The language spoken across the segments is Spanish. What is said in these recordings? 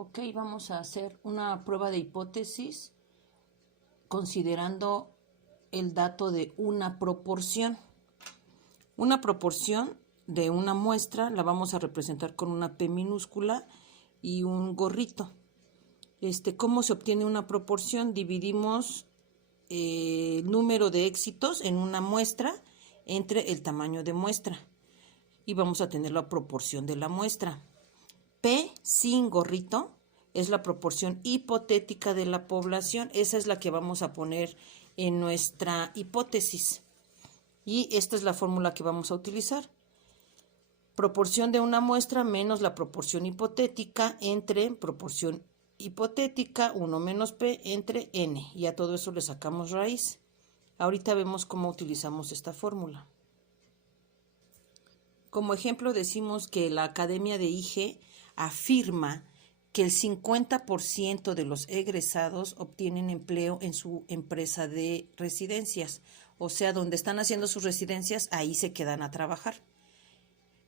Ok, vamos a hacer una prueba de hipótesis considerando el dato de una proporción. Una proporción de una muestra la vamos a representar con una P minúscula y un gorrito. ¿Cómo se obtiene una proporción? Dividimos el número de éxitos en una muestra entre el tamaño de muestra y vamos a tener la proporción de la muestra. P sin gorrito es la proporción hipotética de la población. Esa es la que vamos a poner en nuestra hipótesis. Y esta es la fórmula que vamos a utilizar. Proporción de una muestra menos la proporción hipotética entre proporción hipotética 1 menos P entre N. Y a todo eso le sacamos raíz. Ahorita vemos cómo utilizamos esta fórmula. Como ejemplo decimos que la Academia de IG afirma que el 50% de los egresados obtienen empleo en su empresa de residencias, o sea, donde están haciendo sus residencias, ahí se quedan a trabajar.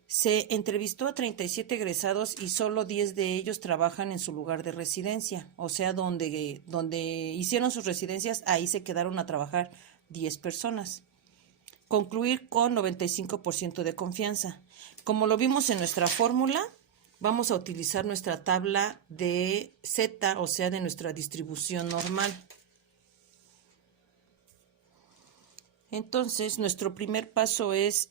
Se entrevistó a 37 egresados y solo 10 de ellos trabajan en su lugar de residencia, o sea, donde hicieron sus residencias, ahí se quedaron a trabajar 10 personas. Concluir con 95% de confianza. Como lo vimos en nuestra fórmula, vamos a utilizar nuestra tabla de Z, o sea, de nuestra distribución normal. Entonces, nuestro primer paso es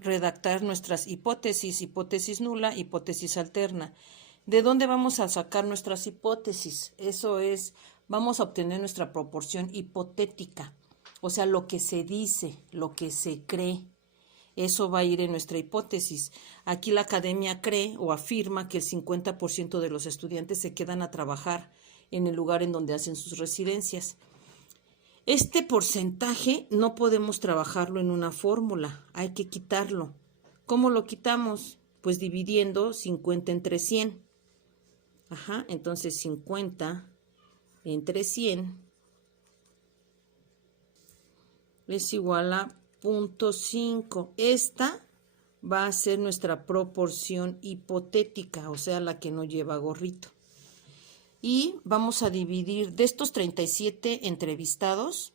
redactar nuestras hipótesis, hipótesis nula, hipótesis alterna. ¿De dónde vamos a sacar nuestras hipótesis? Eso es, vamos a obtener nuestra proporción hipotética, o sea, lo que se dice, lo que se cree. Eso va a ir en nuestra hipótesis. Aquí la academia cree o afirma que el 50% de los estudiantes se quedan a trabajar en el lugar en donde hacen sus residencias. Este porcentaje no podemos trabajarlo en una fórmula, hay que quitarlo. ¿Cómo lo quitamos? Pues dividiendo 50 entre 100. Entonces 50 entre 100 es igual a 0.5. Esta va a ser nuestra proporción hipotética, o sea, la que no lleva gorrito. Y vamos a dividir de estos 37 entrevistados,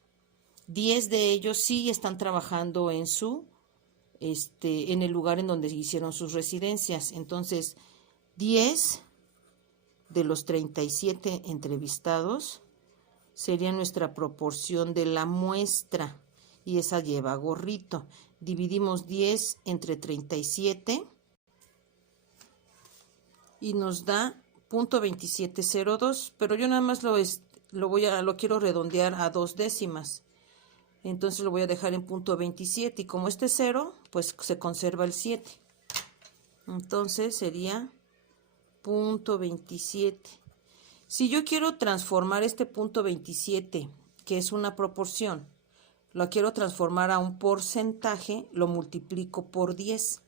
10 de ellos sí están trabajando en en el lugar en donde hicieron sus residencias. Entonces, 10 de los 37 entrevistados sería nuestra proporción de la muestra y esa lleva gorrito. Dividimos 10 entre 37 y nos da 0.2702, pero yo nada más lo quiero redondear a 2 décimas. Entonces lo voy a dejar en 0.27 y como este es 0, pues se conserva el 7. Entonces sería 0.27. Si yo quiero transformar este 0.27, que es una proporción, lo quiero transformar a un porcentaje, lo multiplico por 10.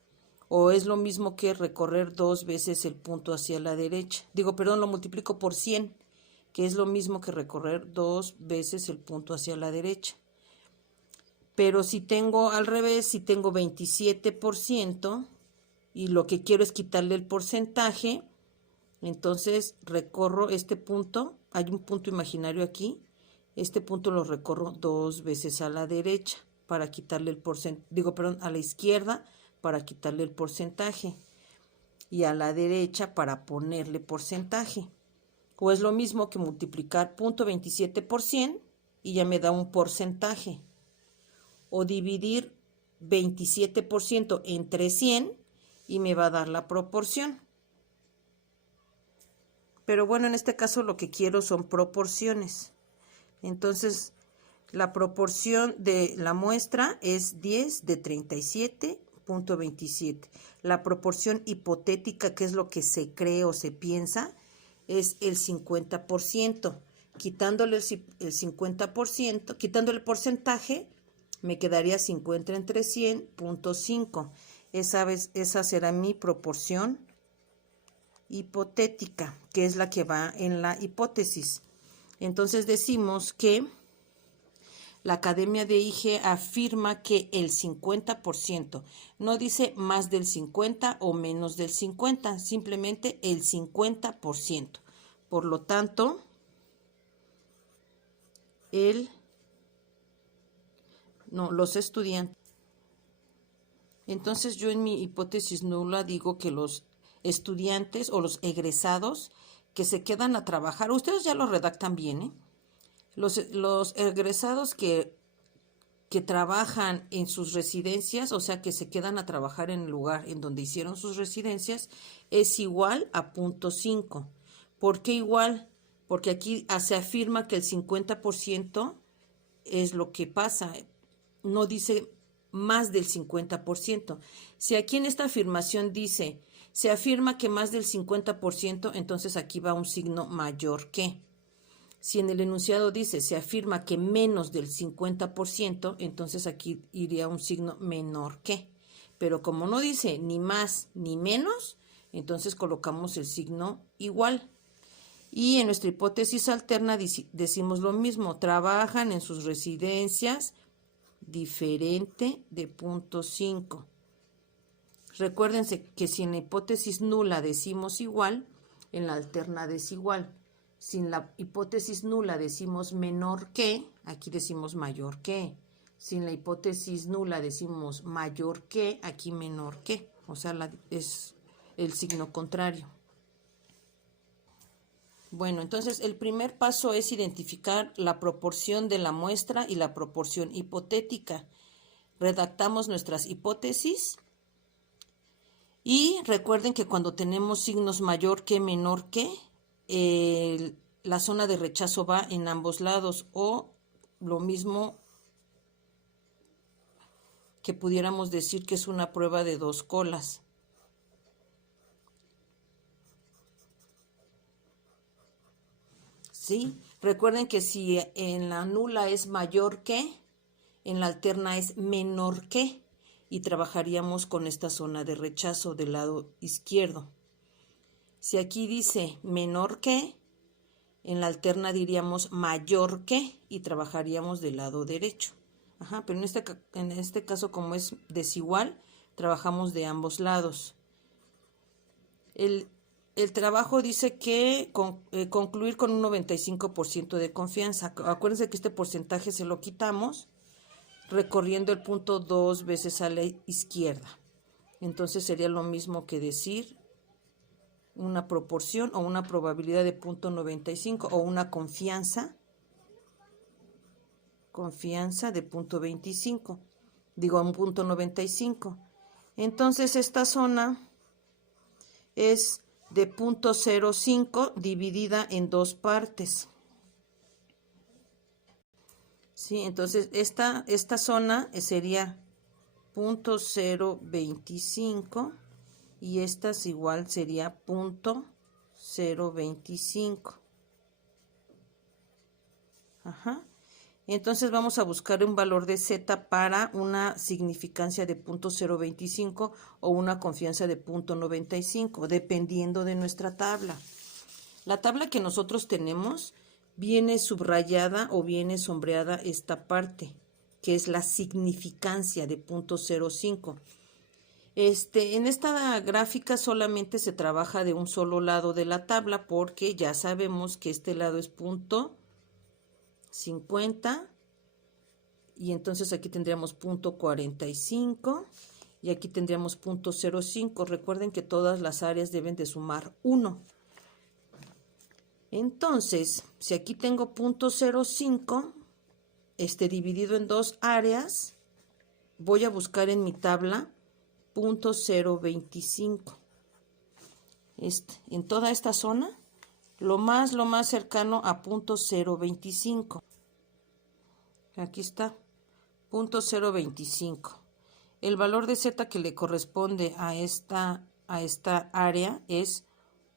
O es lo mismo que recorrer 2 veces el punto hacia la derecha. Lo multiplico por 100, que es lo mismo que recorrer 2 veces el punto hacia la derecha. Pero si tengo al revés, si tengo 27% y lo que quiero es quitarle el porcentaje, entonces recorro este punto, hay un punto imaginario aquí, este punto lo recorro 2 veces a la derecha para quitarle el porcentaje, a la izquierda para quitarle el porcentaje y a la derecha para ponerle porcentaje. O es lo mismo que multiplicar 0.27 por 100 y ya me da un porcentaje. O dividir 27% entre 100 y me va a dar la proporción. Pero bueno, en este caso lo que quiero son proporciones. Entonces, la proporción de la muestra es 10 de 37.27. La proporción hipotética, que es lo que se cree o se piensa, es el 50%. Quitándole el 50%, quitándole el porcentaje, me quedaría 50 entre 100.5. Esa será mi proporción hipotética, que es la que va en la hipótesis. Entonces decimos que la Academia de IG afirma que el 50%, no dice más del 50 o menos del 50, simplemente el 50%. Por lo tanto, los estudiantes. Entonces yo en mi hipótesis nula digo que los estudiantes o los egresados que se quedan a trabajar, ustedes ya lo redactan bien, ¿eh? Los egresados que trabajan en sus residencias, o sea, que se quedan a trabajar en el lugar en donde hicieron sus residencias, es igual a 0.5. ¿Por qué igual? Porque aquí se afirma que el 50% es lo que pasa, no dice más del 50%. Si aquí en esta afirmación dice, se afirma que más del 50%, entonces aquí va un signo mayor que. Si en el enunciado dice, se afirma que menos del 50%, entonces aquí iría un signo menor que. Pero como no dice ni más ni menos, entonces colocamos el signo igual. Y en nuestra hipótesis alterna decimos lo mismo, trabajan en sus residencias diferente de 0.5. Recuérdense que si en la hipótesis nula decimos igual, en la alterna desigual. Si en la hipótesis nula decimos menor que, aquí decimos mayor que. Si en la hipótesis nula decimos mayor que, aquí menor que. O sea, es el signo contrario. Bueno, entonces el primer paso es identificar la proporción de la muestra y la proporción hipotética. Redactamos nuestras hipótesis y recuerden que cuando tenemos signos mayor que, menor que, la zona de rechazo va en ambos lados, o lo mismo que pudiéramos decir que es una prueba de dos colas. ¿Sí? Recuerden que si en la nula es mayor que, en la alterna es menor que, y trabajaríamos con esta zona de rechazo del lado izquierdo. Si aquí dice menor que, en la alterna diríamos mayor que y trabajaríamos del lado derecho. Ajá, pero en este caso, como es desigual, trabajamos de ambos lados. El trabajo dice que concluir con un 95% de confianza. Acuérdense que este porcentaje se lo quitamos recorriendo el punto 2 veces a la izquierda. Entonces sería lo mismo que decir una proporción o una probabilidad de 0.95 o una confianza de 0.25, digo un 0.95. Entonces esta zona es de 0.05 dividida en dos partes. ¿Sí? Entonces esta zona sería 0.025 y esta igual sería 0.025. Ajá. Entonces vamos a buscar un valor de Z para una significancia de 0.025 o una confianza de 0.95, dependiendo de nuestra tabla. La tabla que nosotros tenemos viene subrayada o viene sombreada esta parte, que es la significancia de 0.05. En esta gráfica solamente se trabaja de un solo lado de la tabla porque ya sabemos que este lado es 0.50 y entonces aquí tendríamos 0.45 y aquí tendríamos 0.05. Recuerden que todas las áreas deben de sumar 1. Entonces, si aquí tengo 0.05, dividido en dos áreas, voy a buscar en mi tabla 0.025. En toda esta zona, lo más cercano a 0.025. Aquí está, 0.025. El valor de Z que le corresponde a esta área es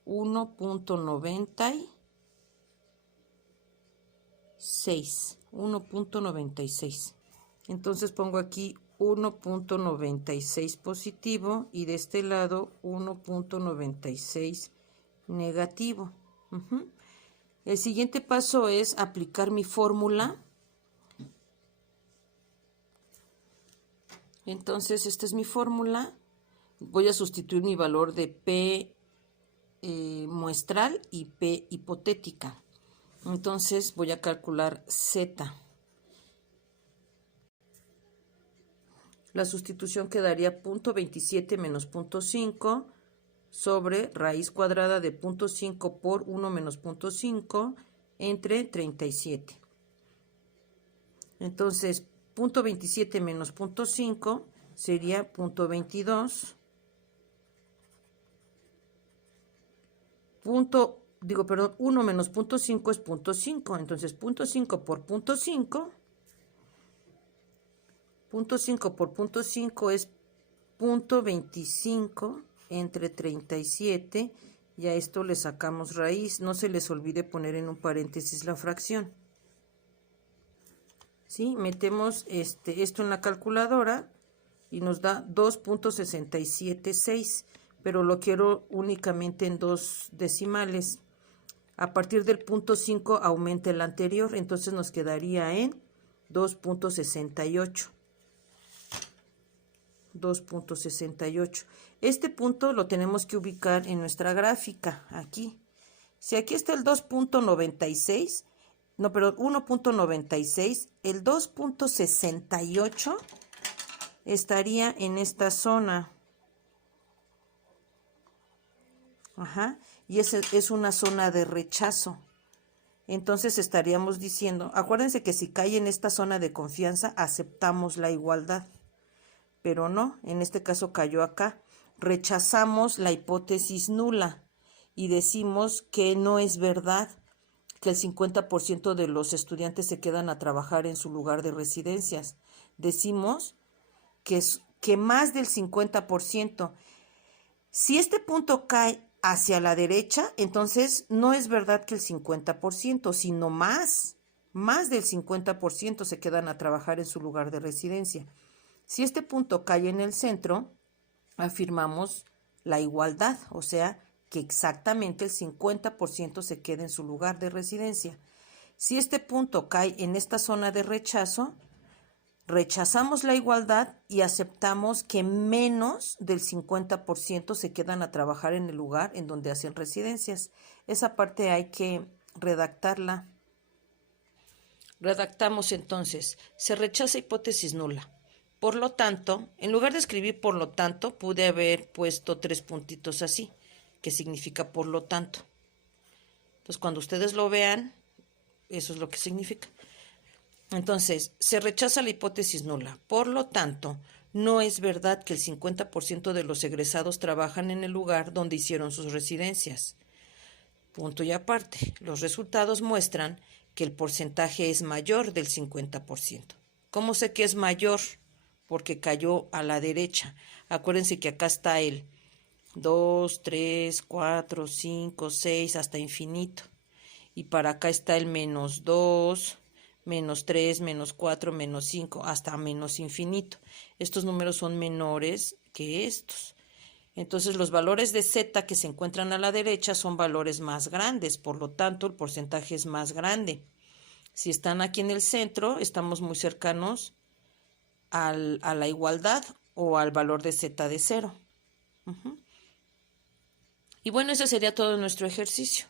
1.96. Entonces pongo aquí 1.96 positivo y de este lado 1.96 negativo. El siguiente paso es aplicar mi fórmula Entonces, esta es mi fórmula. Voy a sustituir mi valor de P muestral y P hipotética. Entonces, voy a calcular Z. La sustitución quedaría 0.27 menos 0.5 sobre raíz cuadrada de 0.5 por 1 menos 0.5 entre 37. Entonces, 0.27 menos 0.5 sería 0.22. 1 menos 0.5 es 0.5. Entonces, 0.5 por 0.5. 0.5 por 0.5 es 0.25 entre 37. Y a esto le sacamos raíz. No se les olvide poner en un paréntesis la fracción. ¿Sí? Metemos esto en la calculadora y nos da 2.676, pero lo quiero únicamente en 2 decimales. A partir del 0.5 aumenta el anterior, entonces nos quedaría en 2.68. 2.68. Este punto lo tenemos que ubicar en nuestra gráfica, aquí. Si aquí está el 2.96, no, perdón, 1.96, el 2.68 estaría en esta zona. Ajá, y esa es una zona de rechazo. Entonces estaríamos diciendo, acuérdense que si cae en esta zona de confianza, aceptamos la igualdad. Pero no, en este caso cayó acá. Rechazamos la hipótesis nula y decimos que no es verdad que el 50% de los estudiantes se quedan a trabajar en su lugar de residencias. Decimos que más del 50%. Si este punto cae hacia la derecha, entonces no es verdad que el 50%, sino más del 50% se quedan a trabajar en su lugar de residencia. Si este punto cae en el centro, afirmamos la igualdad, o sea, que exactamente el 50% se queda en su lugar de residencia. Si este punto cae en esta zona de rechazo, rechazamos la igualdad y aceptamos que menos del 50% se quedan a trabajar en el lugar en donde hacen residencias. Esa parte hay que redactarla. Redactamos entonces, se rechaza hipótesis nula. Por lo tanto, en lugar de escribir por lo tanto, pude haber puesto 3 puntitos así, que significa por lo tanto. Entonces, cuando ustedes lo vean, eso es lo que significa. Entonces, se rechaza la hipótesis nula. Por lo tanto, no es verdad que el 50% de los egresados trabajan en el lugar donde hicieron sus residencias. Punto y aparte. Los resultados muestran que el porcentaje es mayor del 50%. ¿Cómo sé que es mayor? Porque cayó a la derecha. Acuérdense que acá está el 2, 3, 4, 5, 6, hasta infinito. Y para acá está el menos 2, menos 3, menos 4, menos 5, hasta menos infinito. Estos números son menores que estos. Entonces los valores de Z que se encuentran a la derecha son valores más grandes, por lo tanto el porcentaje es más grande. Si están aquí en el centro, estamos muy cercanos a la igualdad o al valor de Z de 0. Y bueno, ese sería todo nuestro ejercicio.